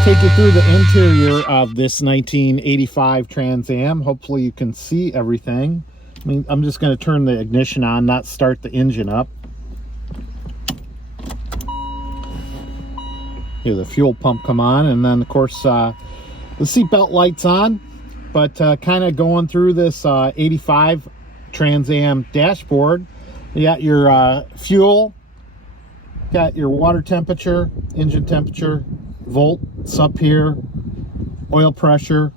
I'll take you through the interior of this 1985 Trans Am. Hopefully you can see everything. I'm just going to turn the ignition on, not start the engine up. Hear the fuel pump come on, and then of course the seatbelt lights on. But kind of going through this 85 Trans Am dashboard, you got your fuel, got your water temperature, engine temperature, volts up here, oil pressure,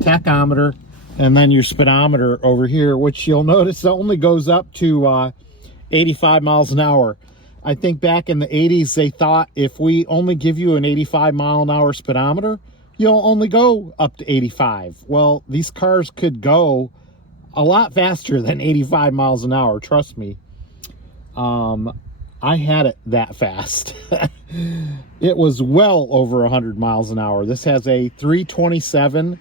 tachometer, and then your speedometer over here, which you'll notice only goes up to 85 miles an hour. I think back in the 80s, they thought if we only give you an 85 mile an hour speedometer, you'll only go up to 85. Well, these cars could go a lot faster than 85 miles an hour, trust me. I had it that fast. It was well over 100 miles an hour. This has a 327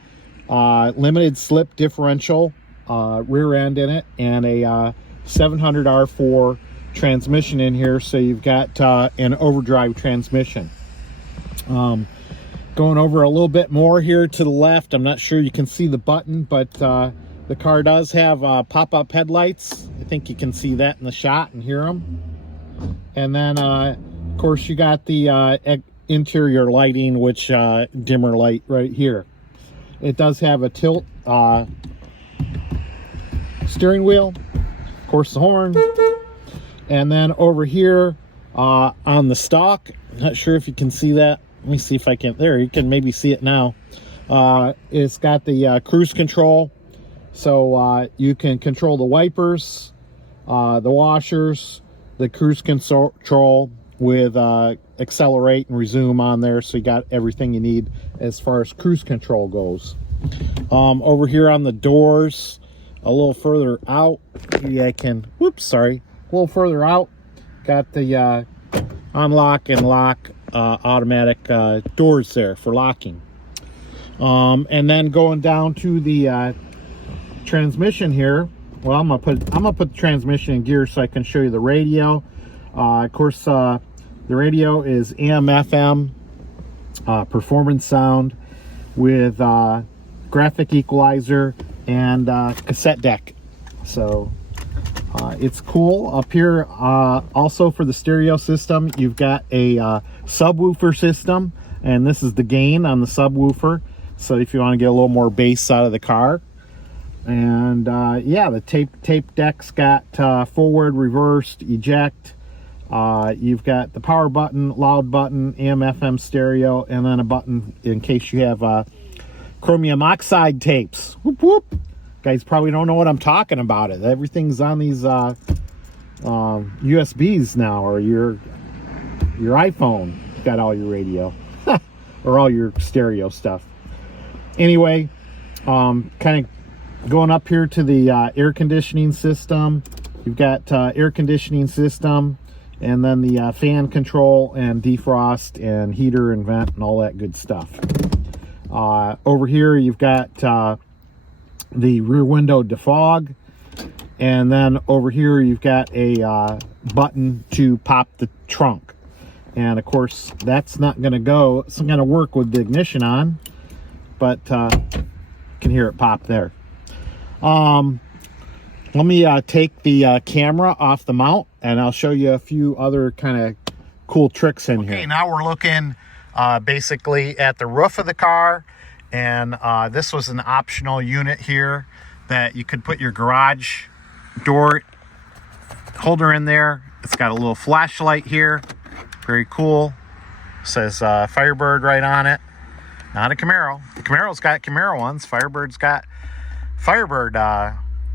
limited slip differential rear end in it, and a 700 R4 transmission in here, so you've got an overdrive transmission. Going over a little bit more here to the left, I'm not sure you can see the button, but the car does have pop-up headlights. I think you can see that in the shot and hear them. And then of course you got the interior lighting, which dimmer light right here. It does have a tilt steering wheel, of course the horn. And then over here on the stalk, not sure if you can see that. Let me see if I can. There, you can maybe see it now. It's got the cruise control, so you can control the wipers, the washers, the cruise control with accelerate and resume on there, so you got everything you need as far as cruise control goes. Over here on the doors, a little further out, I can, a little further out, got the unlock and lock automatic doors there for locking. And then going down to the transmission here, well, I'm gonna put the transmission in gear so I can show you the radio. Of course, the radio is AM/FM performance sound with graphic equalizer and cassette deck. So it's cool. Up here, also for the stereo system, you've got a subwoofer system, and this is the gain on the subwoofer. So if you want to get a little more bass out of the car. And yeah, the tape deck's got forward, reversed, eject. You've got the power button, loud button, AM/FM stereo, and then a button in case you have chromium oxide tapes. Whoop whoop. Guys probably don't know what I'm talking about. Everything's on these USBs now, or your iPhone got all your radio or all your stereo stuff. Anyway, kind of going up here to the air conditioning system. You've got air conditioning system, and then the fan control and defrost and heater and vent and all that good stuff. Over here you've got the rear window defog, and then over here you've got a button to pop the trunk. And of course that's not going to go, it's not going to work with the ignition on, but you can hear it pop there. Let me take the camera off the mount, and I'll show you a few other kind of cool tricks in here. Okay, now we're looking basically at the roof of the car, and this was an optional unit here that you could put your garage door holder in there. It's got a little flashlight here, very cool. It says Firebird right on it. Not a Camaro. The Camaro's got Camaro ones. Firebird's got Firebird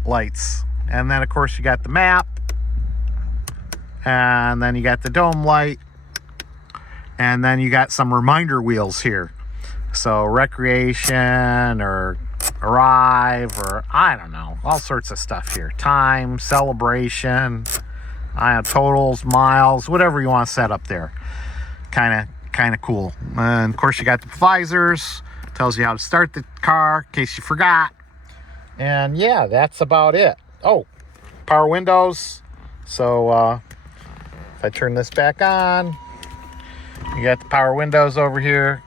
lights. And then of course you got the map, and then you got the dome light, and then you got some reminder wheels here. So recreation or arrive, or I don't know, all sorts of stuff here. Time, celebration, totals, miles, whatever you want to set up there. Kind of cool. And of course you got the visors, tells you how to start the car in case you forgot. And yeah, that's about it. Oh, power windows. So if I turn this back on, you got the power windows over here.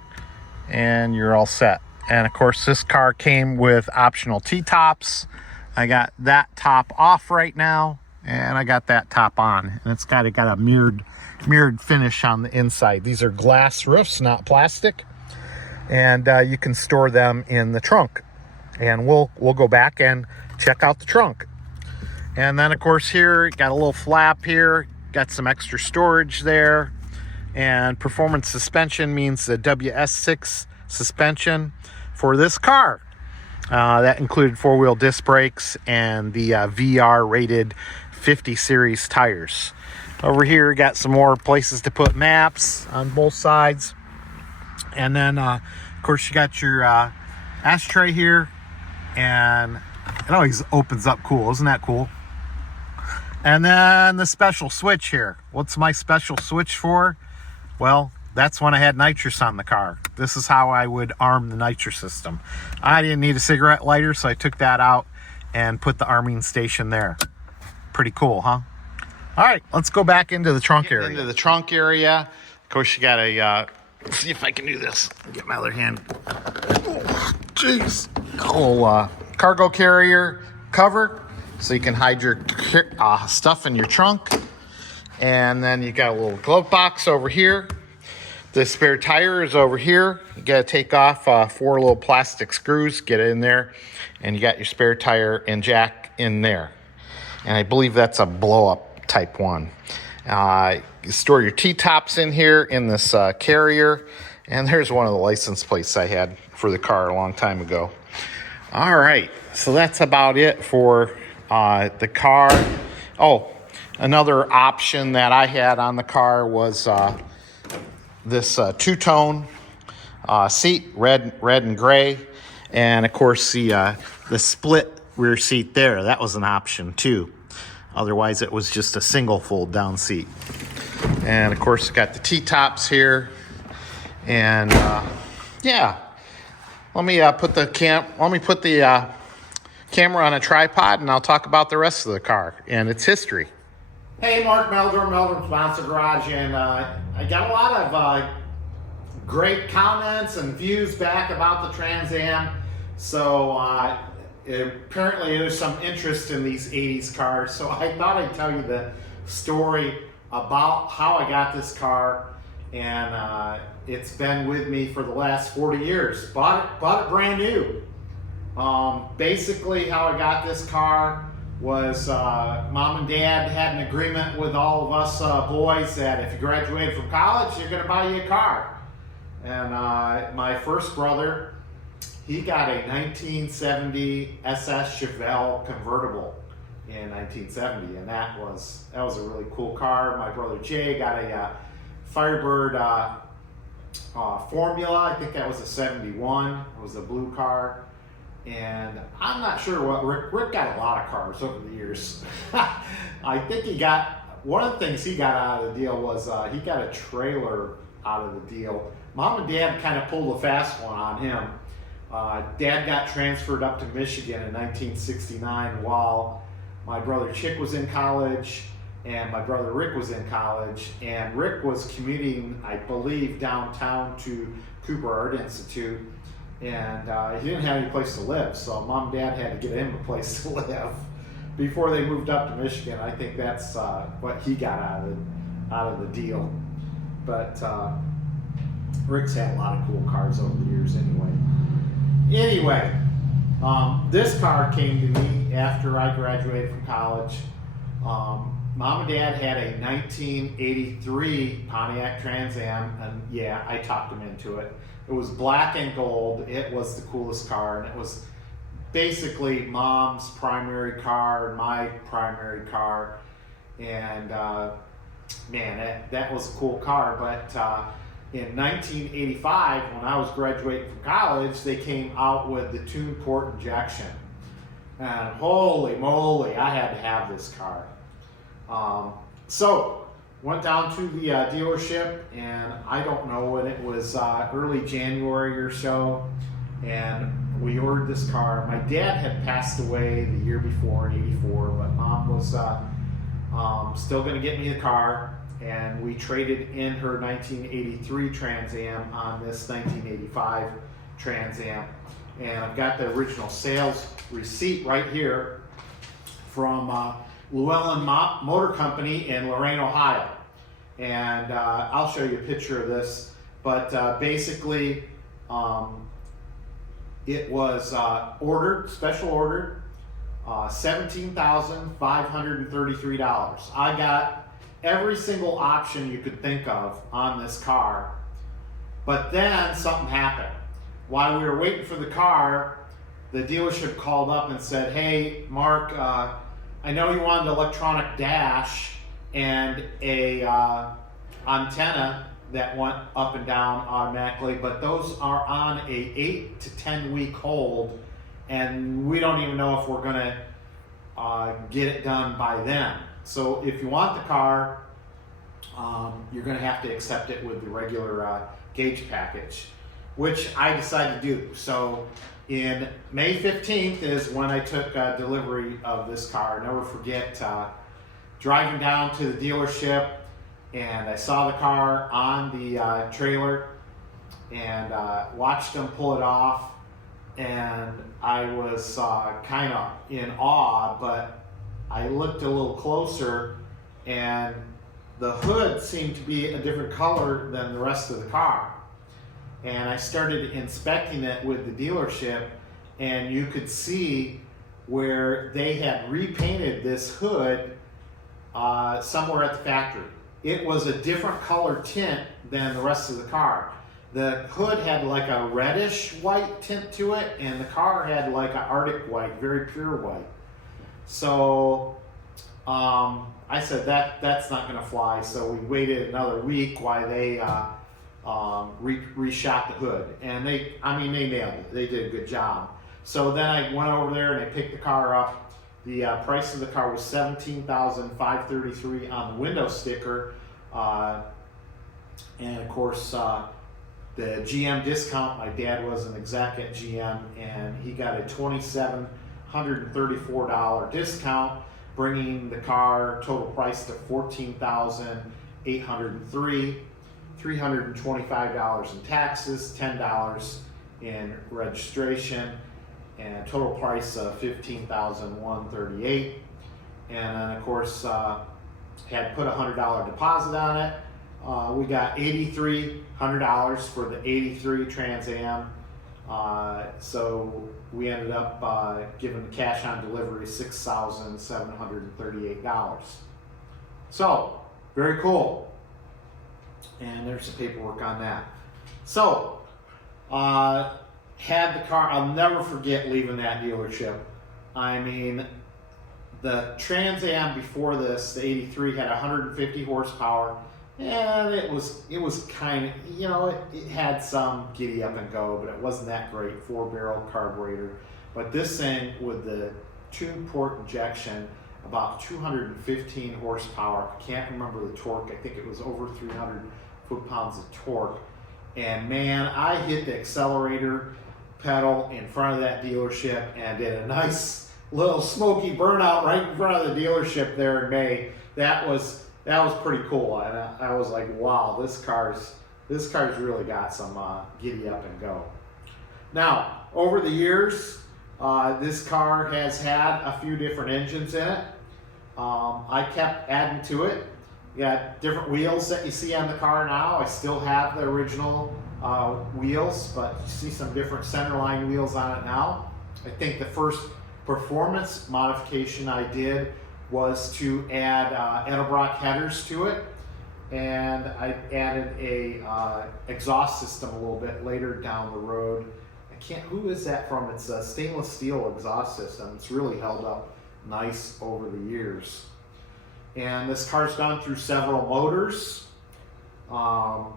and you're all set. And of course, this car came with optional T-tops. I got that top off right now, and I got that top on, and it's got a mirrored finish on the inside. These are glass roofs, not plastic, and you can store them in the trunk. And we'll go back and check out the trunk. And then of course here, got a little flap here, got some extra storage there, and performance suspension means the WS6 suspension for this car. That included 4-wheel disc brakes and the VR rated 50 series tires. Over here, got some more places to put maps on both sides. And then of course you got your ashtray here, and it always opens up cool. Isn't that cool? And then the special switch here. What's my special switch for? Well, that's when I had nitrous on the car. This is how I would arm the nitrous system. I didn't need a cigarette lighter, so I took that out and put the arming station there. Pretty cool, huh? All right, let's go back into the trunk area. Into the trunk area. Of course, you got a, let's see if I can do this. Get my other hand. Jeez. Little cargo carrier cover, so you can hide your stuff in your trunk. And then you got a little glove box over here. The spare tire is over here. You got to take off 4 little plastic screws, get it in there, and you got your spare tire and jack in there. And I believe that's a blow-up type one. You store your T-tops in here in this carrier, and there's one of the license plates I had for the car a long time ago. All right, so that's about it for the car. Oh, another option that I had on the car was this two-tone seat, red and gray, and of course the split rear seat there. That was an option too. Otherwise, it was just a single fold-down seat. And of course, got the T-tops here, and yeah. Let me put the camera on a tripod, and I'll talk about the rest of the car and its history. Hey, Mark Meldrum from Monster Garage, and I got a lot of great comments and views back about the Trans Am. So apparently there's some interest in these 80s cars. So I thought I'd tell you the story about how I got this car, and it's been with me for the last 40 years. Bought it brand new. Basically, how I got this car was Mom and Dad had an agreement with all of us boys that if you graduated from college, you're going to buy you a car. And my first brother, he got a 1970 SS Chevelle convertible in 1970, and that was a really cool car. My brother Jay got a Firebird Formula. I think that was a 71. It was a blue car. And I'm not sure what Rick got a lot of cars over the years. I think one of the things he got out of the deal was he got a trailer out of the deal. Mom and Dad kind of pulled a fast one on him. Dad got transferred up to Michigan in 1969 while my brother Chick was in college and my brother Rick was in college. And Rick was commuting, I believe, downtown to Cooper Art Institute. And he didn't have any place to live, so Mom and Dad had to get him a place to live before they moved up to Michigan. I think that's what he got out of the deal. But Rick's had a lot of cool cars over the years anyway. This car came to me after I graduated from college. Mom and Dad had a 1983 Pontiac Trans Am, and yeah, I talked them into it. It was black and gold. It was the coolest car, and it was basically Mom's primary car and my primary car. And man, that was a cool car. But in 1985, when I was graduating from college, they came out with the tune port injection. And holy moly, I had to have this car. So went down to the dealership, and I don't know when it was early January or so, and we ordered this car. My dad had passed away the year before in '84, but Mom was still going to get me the car, and we traded in her 1983 Trans Am on this 1985 Trans Am. And I've got the original sales receipt right here from Llewellyn Motor Company in Lorain, Ohio. And I'll show you a picture of this. But basically, it was ordered, special ordered, $17,533. I got every single option you could think of on this car. But then something happened. While we were waiting for the car, the dealership called up and said, "Hey, Mark, I know you wanted an electronic dash and a antenna that went up and down automatically, but those are on a 8 to 10 week hold, and we don't even know if we're gonna get it done by then. So if you want the car, you're gonna have to accept it with the regular gauge package," which I decided to do. So in May 15th is when I took delivery of this car. I'll never forget driving down to the dealership, and I saw the car on the trailer and watched them pull it off, and I was kind of in awe, but I looked a little closer and the hood seemed to be a different color than the rest of the car. And I started inspecting it with the dealership, and you could see where they had repainted this hood somewhere at the factory. It was a different color tint than the rest of the car. The hood had like a reddish white tint to it, and the car had like an Arctic white, very pure white. So I said that's not going to fly. So we waited another week while they reshot the hood, and they nailed it. They did a good job. So then I went over there and I picked the car up. The price of the car was $17,533 on the window sticker, and of course the GM discount. My dad was an exec at GM, and he got a $2,734 discount, bringing the car total price to $14,803. $325 in taxes, $10 in registration, and total price of $15,138. And then of course had put a $100 deposit on it. We got $8,300 for the 83 Trans Am. So we ended up giving the cash on delivery $6,738. So very cool. And there's the paperwork on that. So, had the car, I'll never forget leaving that dealership. I mean, the Trans Am before this, the 83, had 150 horsepower, and it was kind of, it had some giddy up and go, but it wasn't that great, 4-barrel carburetor. But this thing with the 2-port injection, about 215 horsepower. I can't remember the torque. I think it was over 300 foot-pounds of torque. And man, I hit the accelerator pedal in front of that dealership and did a nice little smoky burnout right in front of the dealership there in May. That was pretty cool. And I was like, wow, this car's really got some giddy up and go. Now, over the years, this car has had a few different engines in it. I kept adding to it. You got different wheels that you see on the car now. I still have the original wheels, but you see some different centerline wheels on it now. I think the first performance modification I did was to add Edelbrock headers to it, and I added a exhaust system a little bit later down the road. Who is that from? It's a stainless steel exhaust system. It's really held up nice over the years. And this car's gone through several motors. I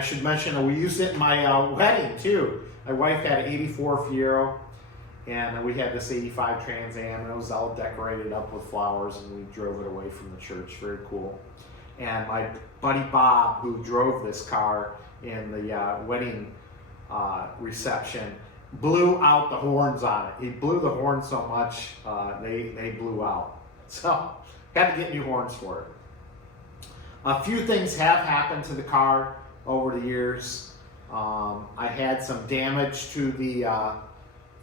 should mention we used it in my wedding too. My wife had an 84 Fiero, and we had this 85 Trans Am, and it was all decorated up with flowers, and we drove it away from the church. Very cool. And my buddy Bob, who drove this car in the wedding reception, blew out the horns on it. He blew the horn so much they blew out. So Had to get new horns for it. A few things have happened to the car over the years. I had some damage to the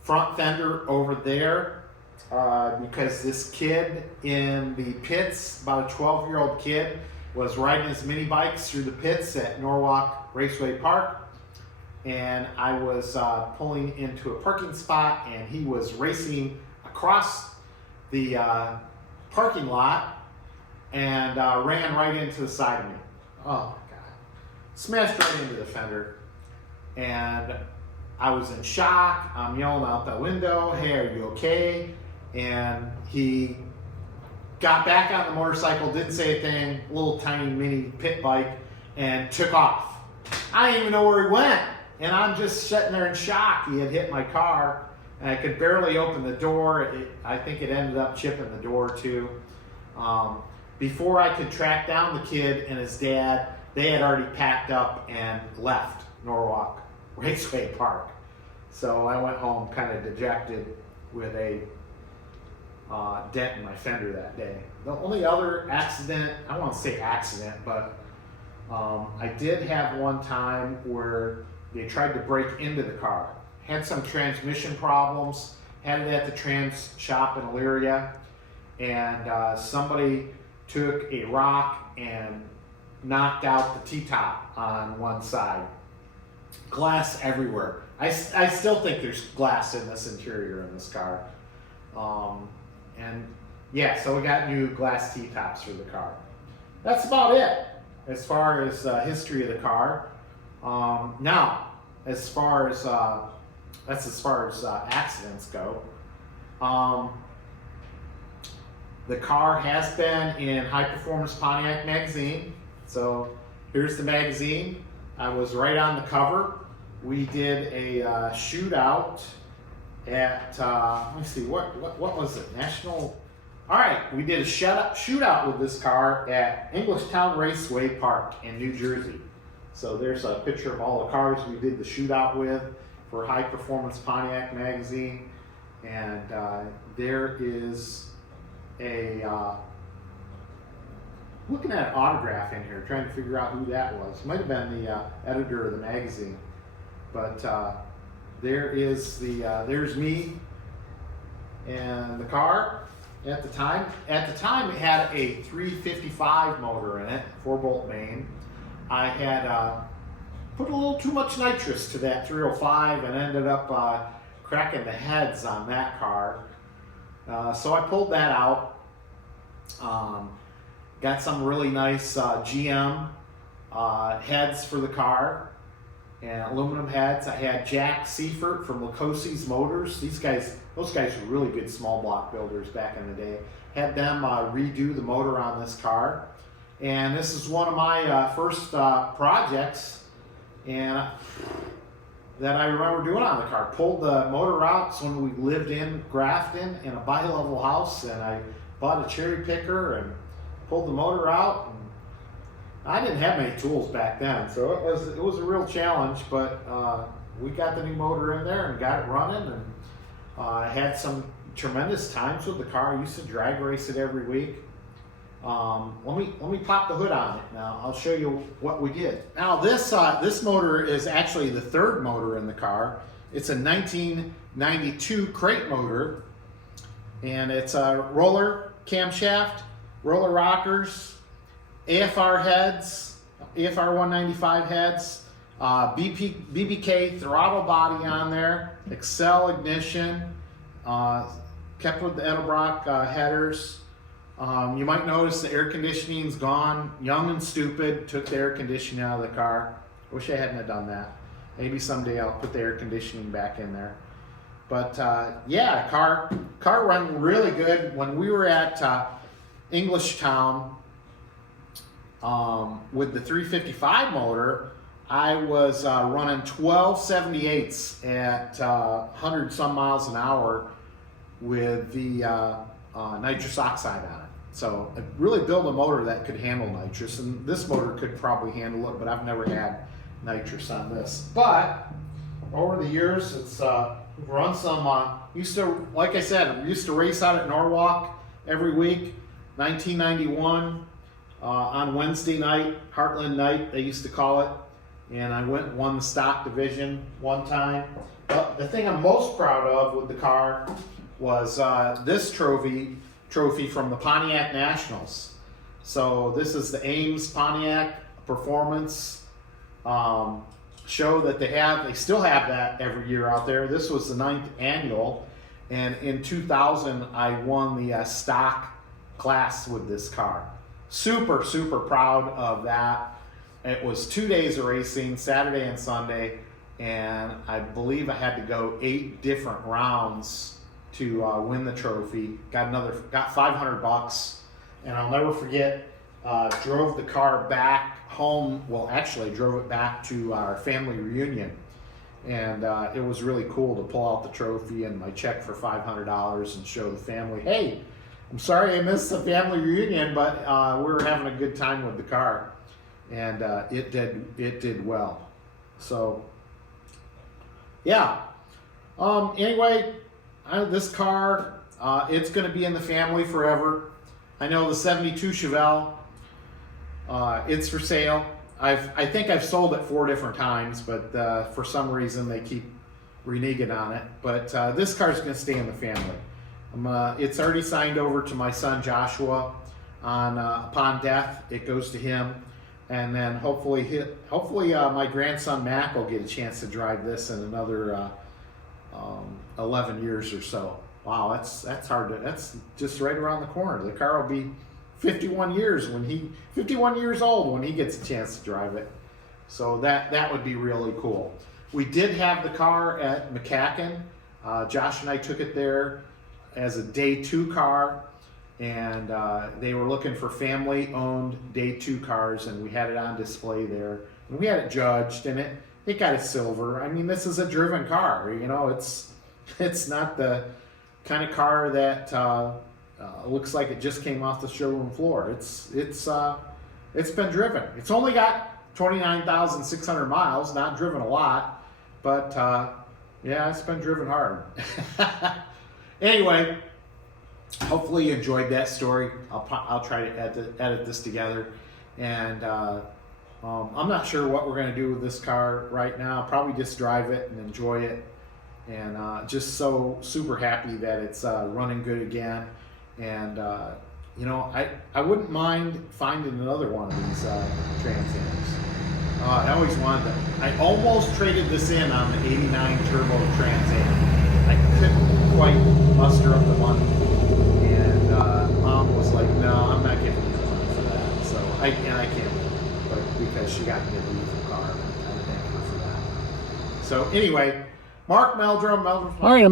front fender over there because this kid in the pits, about a 12-year-old kid, was riding his mini bikes through the pits at Norwalk Raceway Park. And I was pulling into a parking spot, and he was racing across the parking lot and ran right into the side of me. Oh my God. Smashed right into the fender. And I was in shock. I'm yelling out the window, "Hey, are you okay?" And he got back on the motorcycle, didn't say a thing, little tiny mini pit bike, and took off. I didn't even know where he went. And I'm just sitting there in shock. He had hit my car, and I could barely open the door. I think it ended up chipping the door too. Before I could track down the kid and his dad, they had already packed up and left Norwalk Raceway Park. So I went home kind of dejected with a dent in my fender that day. The only other accident, I won't say accident, but I did have one time where they tried to break into the car. Had some transmission problems, had it at the trans shop in Elyria, and somebody took a rock and knocked out the T-top on one side. Glass everywhere. I still think there's glass in this interior in this car. And yeah, so we got new glass T-tops for the car. That's about it as far as history of the car. Now, as far as accidents go, the car has been in High Performance Pontiac magazine. So here's the magazine. I was right on the cover. We did a shootout at let me see, what was it? National. All right, we did a shootout with this car at Englishtown Raceway Park in New Jersey. So there's a picture of all the cars we did the shootout with for High Performance Pontiac magazine. And there is a, looking at an autograph in here, trying to figure out who that was. Might have been the editor of the magazine. But there is there's me and the car at the time. At the time, it had a 355 motor in it, 4-bolt main. I had put a little too much nitrous to that 305 and ended up cracking the heads on that car. So I pulled that out. Got some really nice GM heads for the car and aluminum heads. I had Jack Seifert from Lacosse's Motors. Those guys were really good small block builders back in the day. Had them redo the motor on this car. And this is one of my first projects and that I remember doing on the car. Pulled the motor out. So when we lived in Grafton in a bi-level house, and I bought a cherry picker and pulled the motor out. And I didn't have many tools back then, so it was a real challenge, but we got the new motor in there and got it running, and had some tremendous times with the car. I used to drag race it every week. Let me pop the hood on it now. I'll show you what we did. Now this motor is actually the third motor in the car. It's a 1992 crate motor, and it's a roller camshaft, roller rockers, AFR heads, AFR 195 heads, BBK throttle body on there, Excel ignition, kept with the Edelbrock headers. You might notice the air conditioning's gone. Young and stupid, took the air conditioning out of the car. Wish I hadn't have done that. Maybe someday I'll put the air conditioning back in there. But yeah, car run really good. When we were at Englishtown with the 355 motor, I was running 1278s at 100 some miles an hour with the nitrous oxide on it. So I really built a motor that could handle nitrous, and this motor could probably handle it, but I've never had nitrous on this. But over the years, it's run some, used to, like I said, we used to race out at Norwalk every week. 1991, on Wednesday night, Heartland Night, they used to call it. And I went and won the stock division one time. But the thing I'm most proud of with the car was this trophy from the Pontiac Nationals. So this is the Ames Pontiac Performance show that they still have that every year out there. This was the 9th annual, and in 2000 I won the stock class with this car. Super, super proud of that. It was 2 days of racing, Saturday and Sunday, and I believe I had to go 8 different rounds to win the trophy. Got $500, and I'll never forget. Drove the car back home. Well, actually, drove it back to our family reunion, and it was really cool to pull out the trophy and my check for $500 and show the family, "Hey, I'm sorry I missed the family reunion, but we were having a good time with the car." And it did well. So yeah. Anyway, this car, it's going to be in the family forever. I know the 72 Chevelle, it's for sale. I think I've sold it 4 different times, but for some reason they keep reneging on it. But this car's going to stay in the family. It's already signed over to my son Joshua. Upon death, it goes to him. And then hopefully my grandson Mac will get a chance to drive this in another 11 years or so. Wow, that's just right around the corner. The car will be 51 years old when he gets a chance to drive it. So that would be really cool. We did have the car at McCacken. Josh and I took it there as a day 2 car. And they were looking for family-owned day 2 cars, and we had it on display there. And we had it judged, and it got a silver. I mean, this is a driven car. You know, it's not the kind of car that looks like it just came off the showroom floor. It's been driven. It's only got 29,600 miles. Not driven a lot, but yeah, it's been driven hard. Anyway. Hopefully you enjoyed that story. I'll try to edit this together, and I'm not sure what we're going to do with this car right now. Probably just drive it and enjoy it, and just so super happy that it's running good again. And you know, I wouldn't mind finding another one of these Trans Ams. I always wanted them. I almost traded this in on the '89 Turbo Trans Am. I couldn't quite muster up the money. Mom was like, "No, I'm not giving you the money for that." So I can't, but because she got me a beautiful car, and I thank her for that. So anyway, Mark Meldrum. All right,